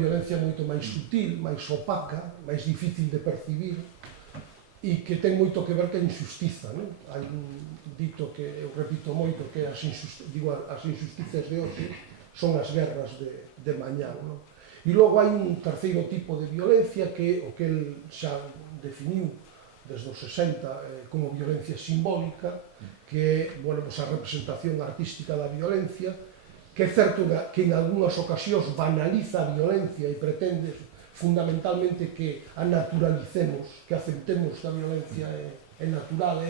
violencia moito máis sutil, máis opaca, máis difícil de percibir e que ten moito que ver ca injustiza, non? Hai un dito que eu repito moito que as injusticias de hoxe son as guerras de mañán, non? E logo hai un terceiro tipo de violencia que o que el xa definiu desde os 60 como violencia simbólica, que é, bueno, pues a representación artística da violencia, que é certo que en algunhas ocasións banaliza a violencia e pretende fundamentalmente que a naturalicemos, que aceptemos que a violencia é natural,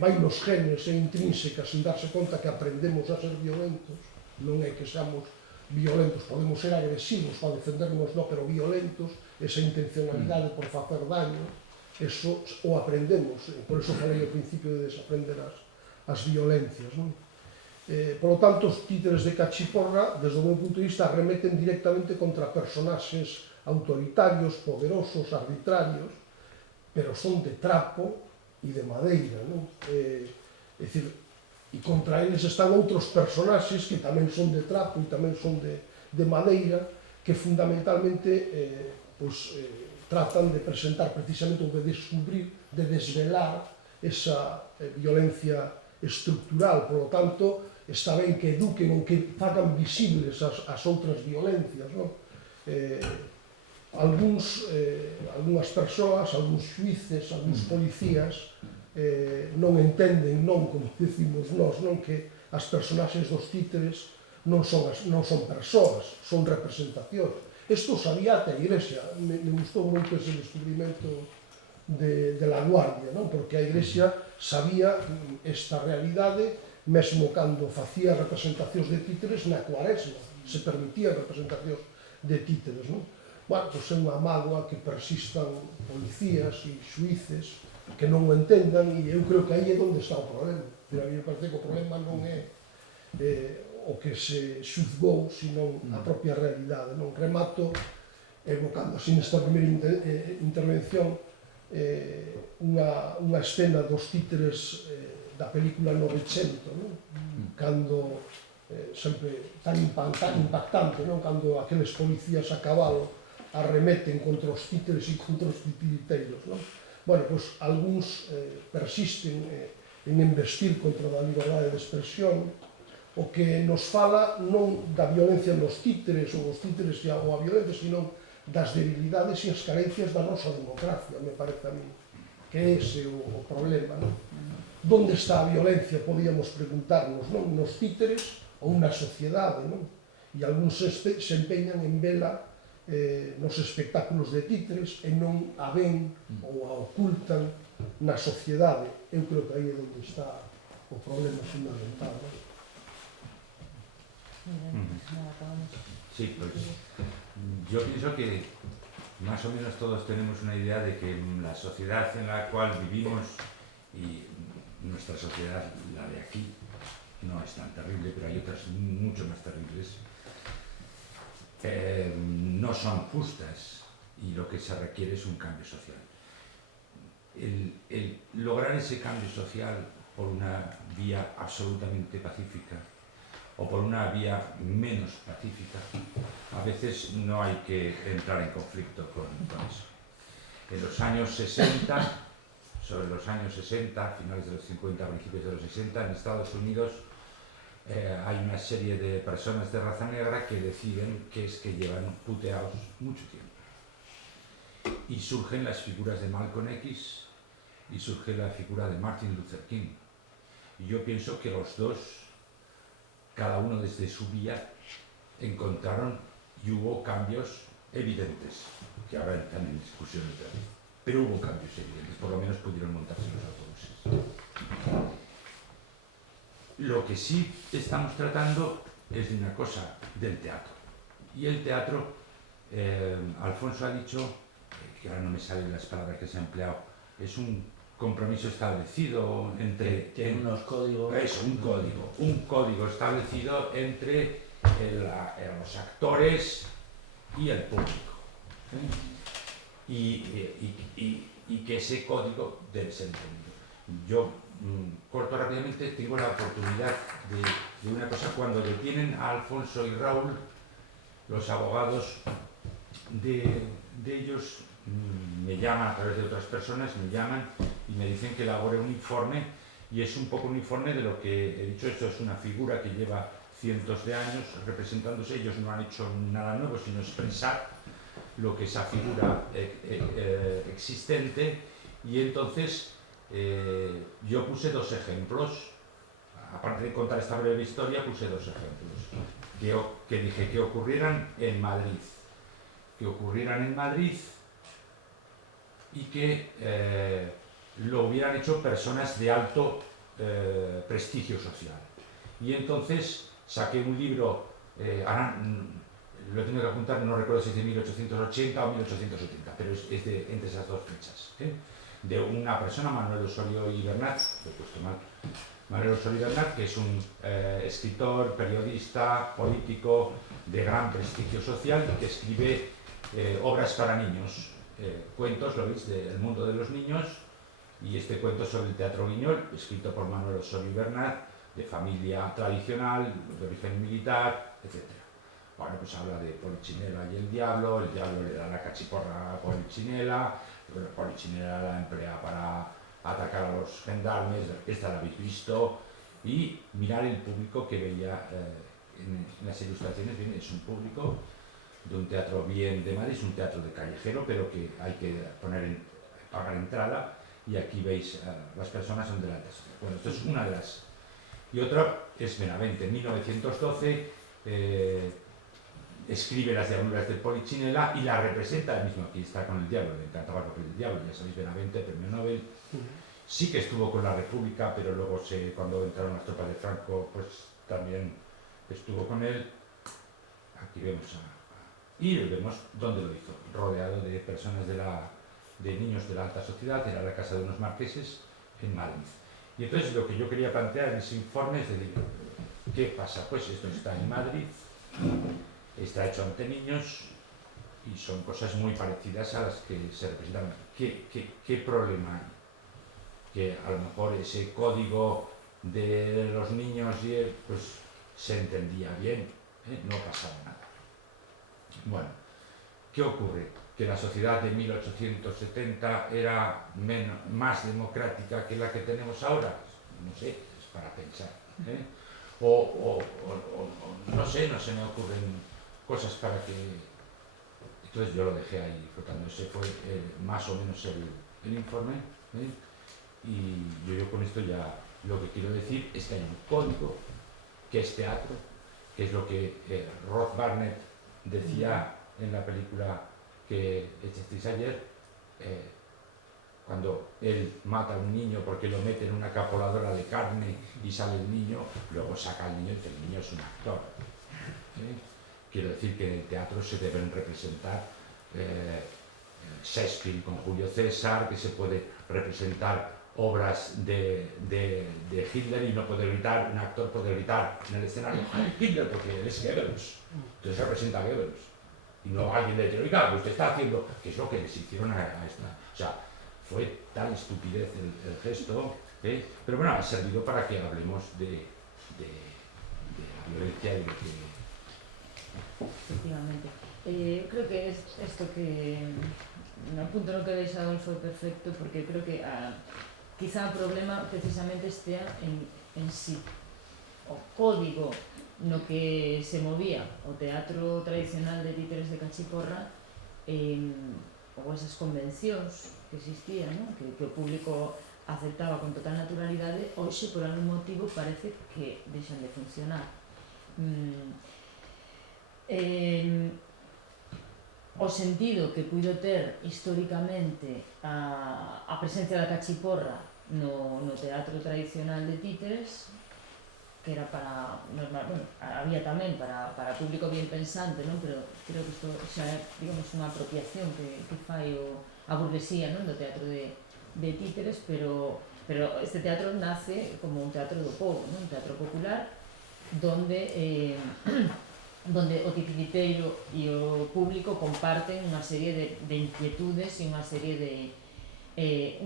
vai nos genes, é intrínseca, sin darse conta que aprendemos a ser violentos, non é que seamos violentos, podemos ser agresivos para defendernos, no, pero violentos, esa intencionalidade por facer daño, eso o aprendemos, por eso falei ao principio de desaprender as violencias, non? Por lo tanto, os títeres de Cachiporra, desde o meu punto de vista, remeten directamente contra personaxes autoritarios, poderosos, arbitrarios, pero son de trapo e de madeira, non? É dicir, e contra eles están outros personaxes que tamén son de trapo e tamén son de madeira, que fundamentalmente tratan de presentar precisamente ou de descubrir, de desvelar esa violencia estructural. Por lo tanto, está ben que eduquen ou que fagan visibles as outras violencias, non? Algúnas persoas, algúns xuíces, algúns policías non entenden, non, como decimos nós, non, que as personaxes dos títeres non son persoas, son representacións. Isto sabía ata a Iglesia, me gustou moito ese descubrimento de La Guardia, non? Porque a Iglesia sabía esta realidade, mesmo cando facía representacións de títeres na Cuaresma, se permitía representacións de títeres, non? Bueno, pois é unha mágoa que persistan policías e xuíces que non o entendan, e eu creo que aí é onde está o problema. A mí me parece que o problema non é o que se xuzgou, sino a propia realidade, non? Remato evocando así nesta primeira intervención unha escena dos títeres da película Novecento, non? Cando sempre tan impactante, non? Cando aqueles policías a cabalo arremeten contra os títeres e contra os titiriteiros, non? Bueno, pois algúns persisten en embestir contra a liberdade de expresión, o que nos fala non da violencia nos títeres ou os títeres ou a violencia, sino das debilidades e as carencias da nosa democracia, me parece a mí, que é ese o problema, non? Donde está a violencia, podíamos preguntarnos, non? Nos títeres ou na sociedade, non? E algúns se empeñan en vela nos espectáculos de títeres e non a ven ou a ocultan na sociedade. Eu creo que aí é onde está o problema fundamental, non? Sí, pues yo pienso que más o menos todos tenemos una idea de que la sociedad en la cual vivimos, y nuestra sociedad, la de aquí, no es tan terrible, pero hay otras mucho más terribles, no son justas, y lo que se requiere es un cambio social. El lograr ese cambio social por una vía absolutamente pacífica o por una vía menos pacífica, a veces no hay que entrar en conflicto con eso. En los años 60, sobre los años 60, finales de los 50, principios de los 60, en Estados Unidos hay una serie de personas de raza negra que deciden que es que llevan puteados mucho tiempo. Y surgen las figuras de Malcolm X y surge la figura de Martin Luther King. Y yo pienso que los dos, cada uno desde su vía, encontraron y hubo cambios evidentes, que ahora están en discusión, pero hubo cambios evidentes, por lo menos pudieron montarse los autobuses. Lo que sí estamos tratando es de una cosa, del teatro. Y el teatro, Alfonso ha dicho, que ahora no me salen las palabras que se han empleado, es un compromiso establecido entre... Tiene unos códigos... Eso, un código establecido entre los actores y el público. Y que ese código debe ser entendido. Yo, corto rápidamente, tengo la oportunidad de una cosa. Cuando detienen a Alfonso y Raúl, los abogados de ellos me llaman, a través de otras personas, me llaman y me dicen que elabore un informe, y es un poco un informe de lo que he dicho. Esto es una figura que lleva cientos de años representándose. Ellos no han hecho nada nuevo, sino expresar lo que esa figura existente, y entonces yo puse dos ejemplos. Aparte de contar esta breve historia, puse dos ejemplos que dije que ocurrieran en Madrid, y que lo hubieran hecho personas de alto prestigio social. Y entonces saqué un libro, ahora lo he tenido que apuntar, no recuerdo si es de 1880 o 1870, pero es entre esas dos fechas, de una persona, Manuel Osorio y Bernat, lo he puesto mal, Manuel Osorio Bernat, que es un escritor, periodista, político de gran prestigio social, que escribe obras para niños, cuentos, lo veis, del mundo de los niños, y este cuento sobre el teatro Guiñol, escrito por Manuel Osorio Bernat, de familia tradicional, de origen militar, etc. Bueno, pues habla de Polichinela y el diablo le da la cachiporra a Polichinela, Polichinela la emplea para atacar a los gendarmes, esta la habéis visto, y mirar el público que veía en las ilustraciones. Bien, es un público de un teatro bien de Madrid, es un teatro de callejero, pero que hay que pagar entrada, y aquí veis las personas son de la alta sociedad. Bueno, esto es una de las. Y otra es Benavente, en 1912 escribe Las diabluras del Polichinela y la representa él mismo. Aquí está con el diablo, le encantaba el papel del diablo, ya sabéis, Benavente, premio Nobel. Sí que estuvo con la República, pero luego cuando entraron las tropas de Franco, pues también estuvo con él. Aquí vemos y vemos dónde lo hizo, rodeado de personas de niños de la alta sociedad. Era la casa de unos marqueses en Madrid. Y entonces lo que yo quería plantear en ese informe es decir, ¿qué pasa? Pues esto está en Madrid, está hecho ante niños, y son cosas muy parecidas a las que se representan. ¿Qué problema hay? Que a lo mejor ese código de los niños pues se entendía bien, no pasaba nada. Bueno, ¿qué ocurre? Que la sociedad de 1870 era más democrática que la que tenemos ahora. No sé, es para pensar. No sé, no se me ocurren cosas para que. Entonces yo lo dejé ahí flotando. Ese fue más o menos el informe. Y yo con esto ya lo que quiero decir es que hay un código que es teatro, que es lo que Roth Barnett decía en la película que echasteis ayer, cuando él mata a un niño porque lo mete en una capoladora de carne y sale el niño, luego saca al niño y dice: el niño es un actor. Quiero decir que en el teatro se deben representar Shakespeare con Julio César, que se puede representar obras de Hitler, y no puede gritar, un actor puede gritar en el escenario Hitler porque él es Goebbels, entonces representa a Goebbels, y no alguien le dice: oiga, usted está haciendo, que es lo que les hicieron a esta. O sea, fue tal estupidez el gesto, pero bueno, ha servido para que hablemos de la violencia y de que. Efectivamente. Creo que es esto que no apunto no que veis Adolfo perfecto, porque creo que quizá o problema precisamente estea en si o código no que se movía o teatro tradicional de títeres de cachiporra, ou esas convencións que existían, ¿no? que o público aceptaba con total naturalidade, hoxe por algún motivo parece que deixan de funcionar. O sentido que puido ter históricamente a presencia da cachiporra no teatro tradicional de títeres, que era para normal, bueno, había tamén para público bien pensante, non? Pero creo que isto xa é, digamos, unha apropiación que fai a burguesía, non? Do teatro de títeres, pero este teatro nace como un teatro do povo, non? Un teatro popular donde o titiriteiro e o público comparten unha serie de inquietudes e unha serie de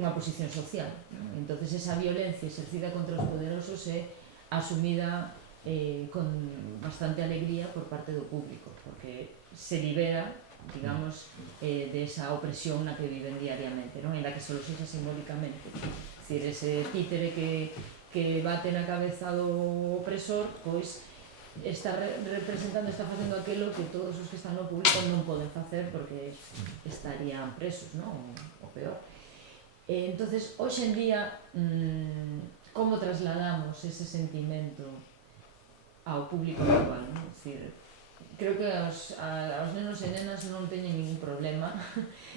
unha posición social, ¿no? Entonces esa violencia exercida contra os poderosos é asumida con bastante alegría por parte do público, porque se libera digamos, de esa opresión na que viven diariamente, non? En la que solo se usa simbólicamente. Es decir, ese títere que bate na cabeza do opresor, pois está representando, está facendo aquilo que todos os que están no público non poden facer porque estarían presos, non? O peor. Entonces, hoxe en día, como trasladamos ese sentimento ao público actual, non? Es decir, creo que aos nenos e nenas non teñen ningún problema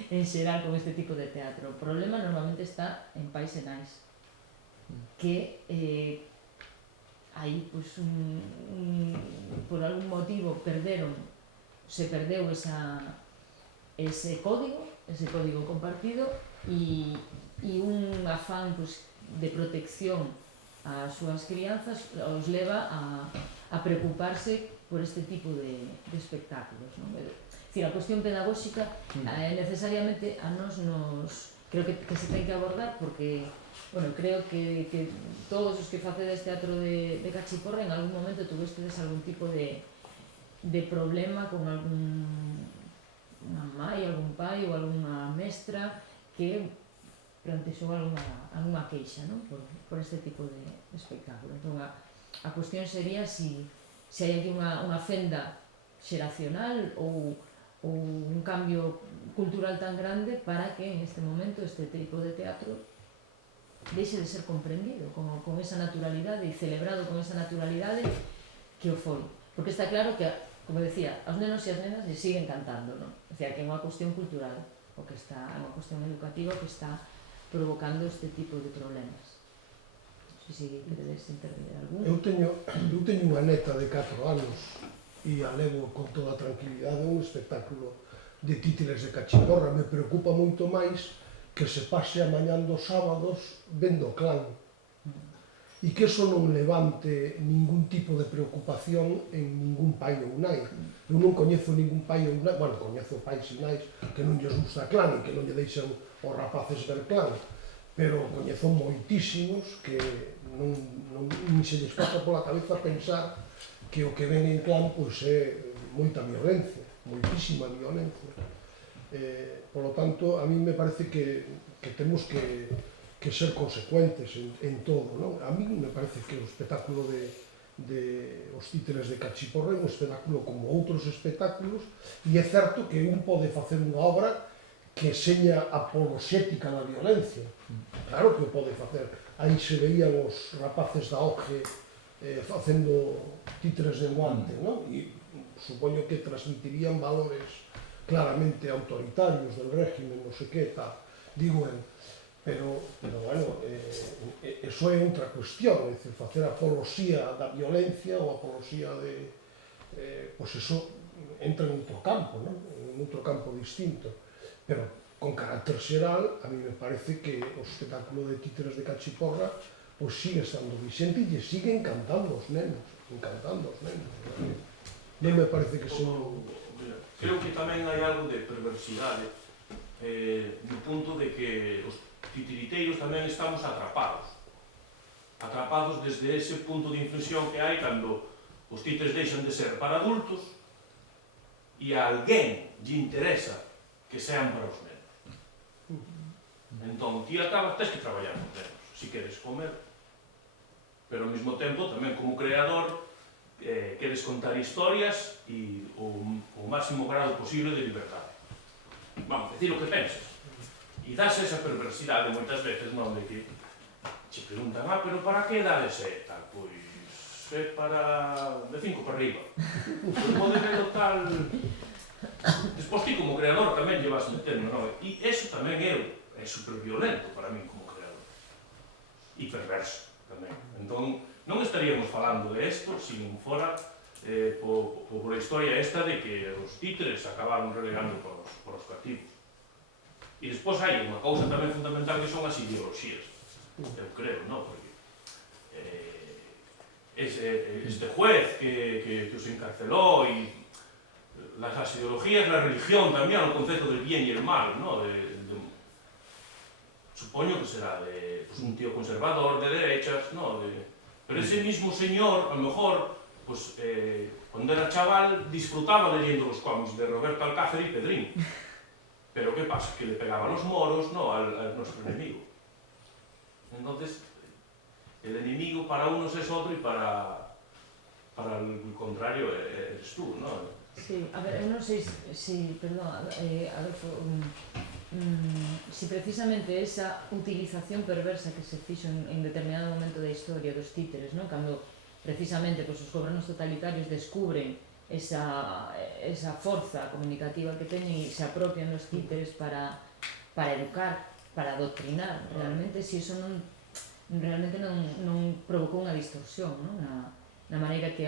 en xeral con este tipo de teatro. O problema normalmente está en pais e nais, que aí, pois, por algún motivo se perdeu ese código compartido e un afán, pois, de protección ás súas crianzas os leva a preocuparse por este tipo de espectáculos, non? É dicir, a cuestión pedagóxica necesariamente a nos creo que se ten que abordar porque, bueno, creo que todos os que facedes teatro de cachiporra en algún momento tuvestedes algún tipo de problema con algunha mai, algún pai ou algunha mestra que plantexou algunha queixa, non? Por este tipo de espectáculo. Entón, a cuestión sería se hai aquí unha fenda xeracional ou un cambio cultural tan grande para que en este momento este tipo de teatro deixe de ser comprendido con esa naturalidade e celebrado con esa naturalidade que o foi. Porque está claro que, como decía, aos nenos e as nenas lle siguen cantando, non? O sea, que é unha cuestión cultural, é unha cuestión educativa que está provocando este tipo de problemas. Non sei se queredes intervenir algún. Eu teño unha neta de 4 anos e a levo con toda a tranquilidade un espectáculo de títeres de cachiporra. Me preocupa moito máis que se pase a mañán dos sábados vendo o Clan e que eso non levante ningún tipo de preocupación en ningún pai ou nai. Eu non coñezo ningún pai ou nai, bueno, coñezo pais e nais que non lles gusta Clan e que non lle deixan os rapaces ver Clan, pero coñezo moitísimos que non se lles pasa pola cabeza pensar que o que ven en Clan pois é moita violencia, moitísima violencia. Por lo tanto, a mí me parece que temos que ser consecuentes en todo, non? A mí me parece que o espectáculo de os títeres de cachiporra é un espectáculo como outros espectáculos e é certo que un pode facer unha obra que seña apoloxética da violencia. Claro que o pode facer. Aí se veían os rapaces da OGE facendo títeres de guante, non? E supoño que transmitirían valores claramente autoritarios del régimen, non sei que, tal, digo eu. Pero, bueno, eso é outra cuestión, é dicir, facer apoloxía da violencia ou apoloxía de... Pois eso entra en outro campo, non? En outro campo distinto. Pero, con carácter xeral, a mí me parece que o espectáculo de títeres de cachiporra pois sigue estando vixente e lle siguen encantando os nenos, Non me parece que sea... Creo que tamén hai algo de perversidade no punto de que os titiriteiros tamén estamos atrapados desde ese punto de inflexión que hai cando os títeres deixan de ser para adultos e a alguén lle interesa que sean para os nenos. Entón, ti acabas, tens que traballar con nenos, se queres comer, pero ao mesmo tempo, tamén como creador, queres contar historias e o máximo grado posible de liberdade. Vamos, decir o que pensas. E das esa perversidade moitas veces, non, de que che preguntan, pero para que edades é tal? Pois é para... de 5 para arriba. Pois pode ver o tal... Despois ti como creador tamén lle vas metendo, non? E eso tamén é superviolento para min como creador. E perverso tamén. Entón, non estaríamos falando de isto se non fora por a historia esta de que os títeres acabaron relegando por os cativos. E despois hai unha cousa tamén fundamental que son as ideoloxías. Eu creo, non? Porque este juez que os encarceló e las ideologías, la religión tamén, o concepto del bien e el mal, non? Supoño que será de un tío conservador, de derechas, non? Pero ese mismo señor, a lo mejor, pues, cuando era chaval, disfrutaba leyendo los cómics de Roberto Alcácer y Pedrín. Pero ¿qué pasa? Que le pegaban los moros, no al nuestro enemigo. Entonces, el enemigo para unos es otro y para el contrario eres tú, ¿no? Sí, a ver, eu non sei si, perdón, Adolfo, si precisamente esa utilización perversa que se fixo en determinado momento da historia dos títeres, non? Cando precisamente os gobernos totalitarios descubren esa forza comunicativa que teñen e se apropian dos títeres para educar, para adoctrinar, realmente, si eso realmente non provocou unha distorsión, non? Na maneira que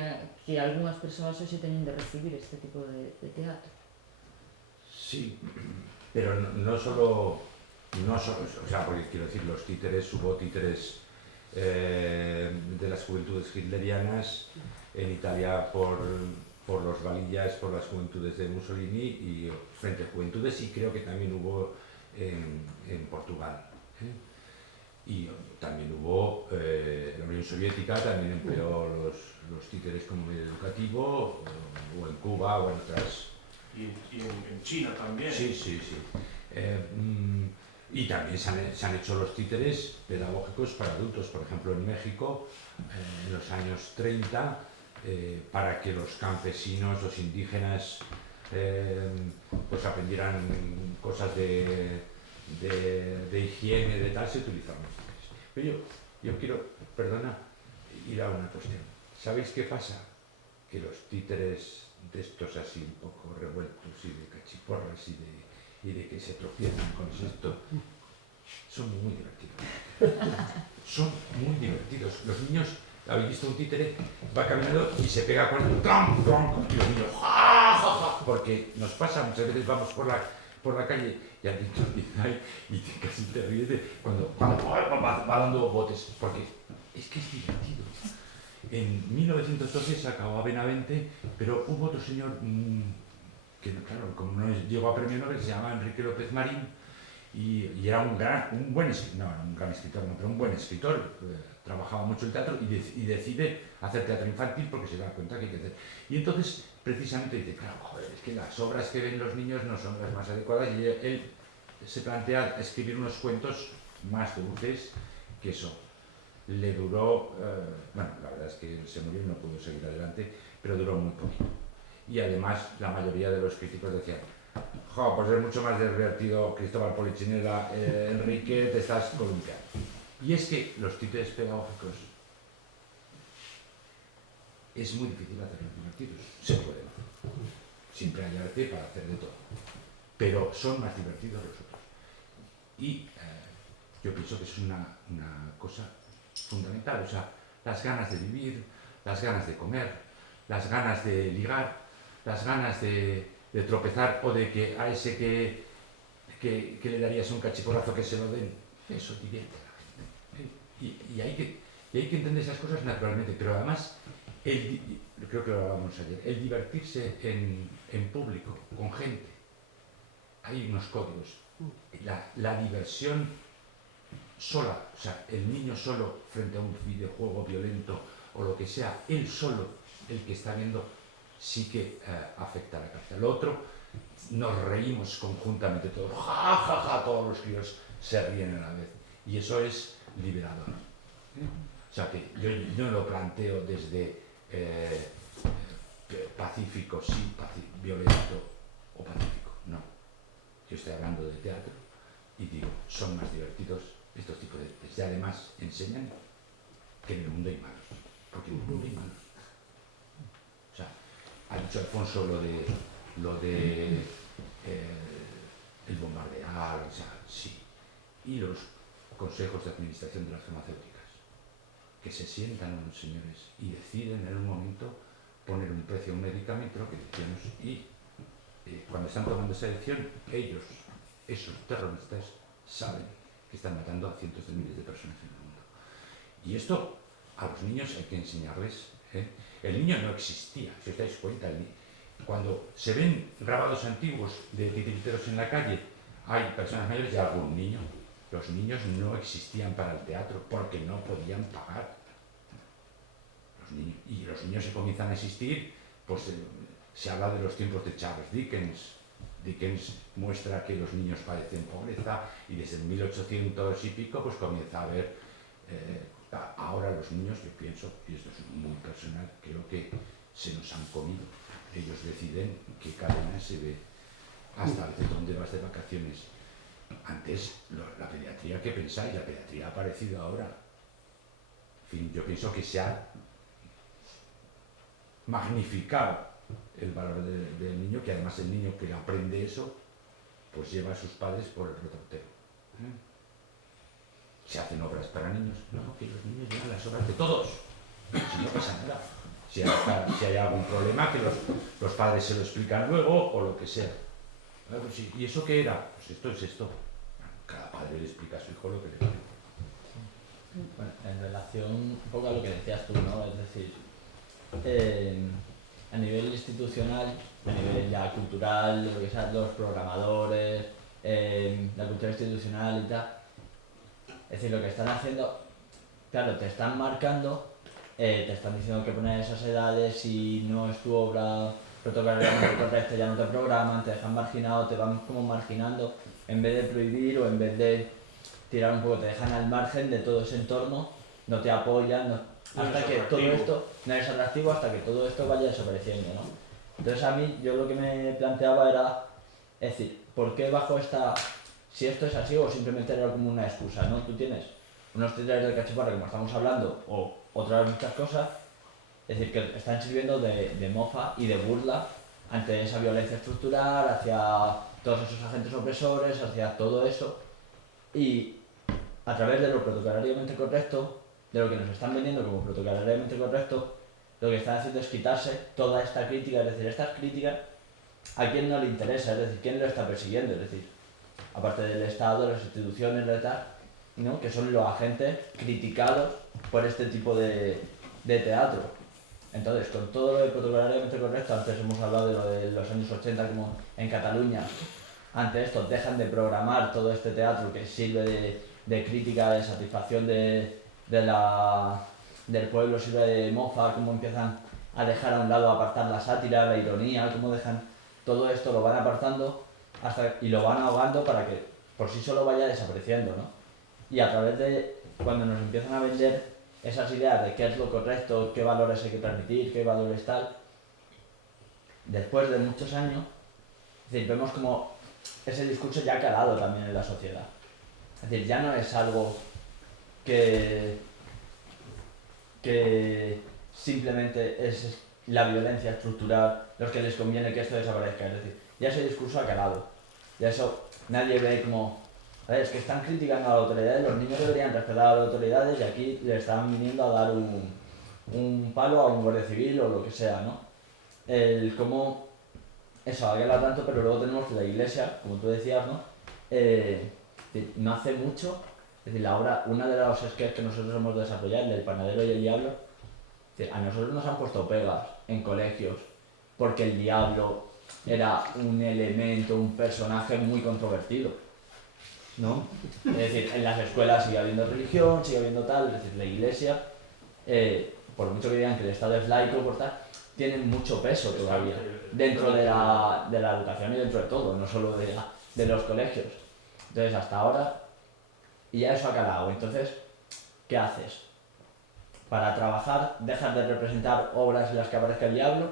algunhas persoas hoxe teñen de recibir este tipo de teatro. Sí, pero no solo, o sea, porque quiero decir, los títeres, hubo títeres de las juventudes hitlerianas en Italia por los valillas, por las juventudes de Mussolini y frente a juventudes, y creo que también hubo en Portugal. Y también hubo, la Unión Soviética también empleó los títeres como medio educativo, o en Cuba o en otras. Y en China también. Sí. Y también se han hecho los títeres pedagógicos para adultos, por ejemplo en México, en los años 30, para que los campesinos, los indígenas, pues aprendieran cosas de higiene, de tal, se utilizaban los títeres. Pero yo quiero, perdona, ir a una cuestión. ¿Sabéis qué pasa? Que los títeres de estos así un poco revueltos y de cachiporras y de que se tropiezan con esto, son muy divertidos. Son muy divertidos. Los niños, habéis visto un títere, va caminando y se pega con el tronc, y los niños, ¡ja, ja, ja! Porque nos pasa, muchas veces vamos por la calle y al niño y casi te ríes cuando va dando botes, porque es que es divertido. En 1912 se acabó a Benavente, pero hubo otro señor que, claro, como no llegó a premio Nobel, se llama Enrique López Marín, y era un buen escritor, no un gran escritor, no, pero un buen escritor, trabajaba mucho el teatro y decide hacer teatro infantil porque se da cuenta que hay que hacer. Y entonces, precisamente dice, claro, joder, es que las obras que ven los niños no son las más adecuadas, y él se plantea escribir unos cuentos más dulces que eso. Le duró, bueno, la verdad es que se murió y no pudo seguir adelante, pero duró muy poquito. Y además la mayoría de los críticos decían, jo, pues es mucho más divertido Cristóbal Polichinela, Enrique, te estás columpiando. Y es que los títeres pedagógicos es muy difícil hacerlos divertidos. Se pueden hacer. Siempre hay arte para hacer de todo. Pero son más divertidos los otros. Y yo pienso que es una cosa fundamental, o sea, las ganas de vivir, las ganas de comer, las ganas de ligar, las ganas de tropezar o de que a ese que le darías un cachiporrazo que se lo den, eso divierte a la gente. Y hay que entender esas cosas naturalmente, pero además, creo que lo hablábamos ayer, el divertirse en público, con gente, hay unos códigos. La diversión sola, o sea, el niño solo frente a un videojuego violento o lo que sea, él solo, el que está viendo, sí que afecta a la cabeza. Lo otro, nos reímos conjuntamente todos, ja, ja, ja, todos los críos se ríen a la vez. Y eso es liberador. O sea, que yo no lo planteo desde pacífico, sí, violento o pacífico, no. Yo estoy hablando de teatro y digo, son más divertidos estos tipos de teatros. Y además enseñan que en el mundo hay malos, porque en el mundo hay malos. O sea, ha dicho Alfonso lo de el bombardear, o sea, sí. Y los consejos de administración de las farmacéuticas, que se sientan unos señores y deciden en un momento poner un precio a un medicamento, lo que decíamos, y cuando están tomando esa decisión, ellos, esos terroristas, saben que están matando a cientos de miles de personas en el mundo. Y esto a los niños hay que enseñarles. El niño no existía, si os dais cuenta. Cuando se ven grabados antiguos de titiriteros en la calle, hay personas mayores y algún niño. Los niños no existían para el teatro porque no podían pagar. Y los niños se comienzan a existir pues se habla de los tiempos de Charles Dickens. Dickens muestra que los niños padecen pobreza y desde 1800 y pico pues comienza a haber, ahora los niños, yo pienso, y esto es muy personal, creo que se nos han comido. Ellos deciden qué cadena se ve, hasta desde dónde vas de vacaciones. Antes, la pediatría, ¿qué pensáis? La pediatría ha aparecido ahora. En fin, yo pienso que se ha magnificado el valor del niño, que además el niño que aprende eso, pues lleva a sus padres por el retortero. Se hacen obras para niños, no, que los niños llevan las obras de todos, si no pasa nada. Si hay algún problema, que los padres se lo explican luego, o lo que sea. Pues sí, ¿y eso qué era? Pues esto es esto. Cada padre le explica a su hijo lo que le parece. Bueno, en relación un poco a lo que decías tú, ¿no? Es decir, a nivel institucional, a nivel ya cultural, lo que sea, los programadores, la cultura institucional y tal, es decir, lo que están haciendo, claro, te están marcando, te están diciendo que poner esas edades, si no es tu obra protocolariamente correcta ya no te programan, te dejan marginado, te van como marginando, en vez de prohibir o en vez de tirar un poco, te dejan al margen de todo ese entorno, no te apoyan, hasta que todo esto no es atractivo, hasta que todo esto vaya desapareciendo, ¿no? Entonces a mí, yo lo que me planteaba era, es decir, ¿por qué bajo esta, si esto es así o simplemente era como una excusa, ¿no? Tú tienes unos titulares de cachiporra, como estamos hablando, o otras muchas cosas, es decir, que están sirviendo de mofa y de burla ante esa violencia estructural, hacia todos esos agentes opresores, hacia todo eso, y a través de lo protocolariamente correcto, de lo que nos están vendiendo como protocolariamente correcto, lo que están haciendo es quitarse toda esta crítica, es decir, estas críticas a quien no le interesa, es decir, quién lo está persiguiendo, es decir, aparte del Estado, las instituciones, ¿no? Que son los agentes criticados por este tipo de teatro. Entonces, con todo lo de protocolariamente correcto, antes hemos hablado de lo de los años 80 como en Cataluña, ante esto dejan de programar todo este teatro que sirve de crítica, de satisfacción del pueblo, sirve de mofa, cómo empiezan a dejar a un lado, a apartar la sátira, la ironía, cómo dejan todo esto, lo van apartando y lo van ahogando para que por sí solo vaya desapareciendo, ¿no? Y a través de cuando nos empiezan a vender esas ideas de qué es lo correcto, qué valores hay que transmitir, qué valores tal, después de muchos años, es decir, vemos como ese discurso ya ha calado también en la sociedad. Es decir, ya no es algo que simplemente es la violencia estructural los que les conviene que esto desaparezca. Es decir, ya ese discurso ha calado. Ya eso nadie ve como, es que están criticando a las autoridades, los niños deberían respetar a las autoridades y aquí le están viniendo a dar un palo a un guardia civil o lo que sea, ¿no? El cómo eso ha calado tanto, pero luego tenemos que la iglesia, como tú decías, ¿no? No hace mucho, es decir, la obra, una de los sketches que nosotros hemos desarrollado, el del panadero y el diablo, es decir, a nosotros nos han puesto pegas en colegios porque el diablo era un elemento, un personaje muy controvertido, ¿no? Es decir, en las escuelas sigue habiendo religión, sigue habiendo tal, es decir, la iglesia, por mucho que digan que el Estado es laico, por tal, tienen mucho peso todavía dentro de la educación y dentro de todo, no solo de los colegios. Entonces, hasta ahora, y ya eso ha calado. Entonces, ¿qué haces? Para trabajar, dejas de representar obras en las que aparezca el diablo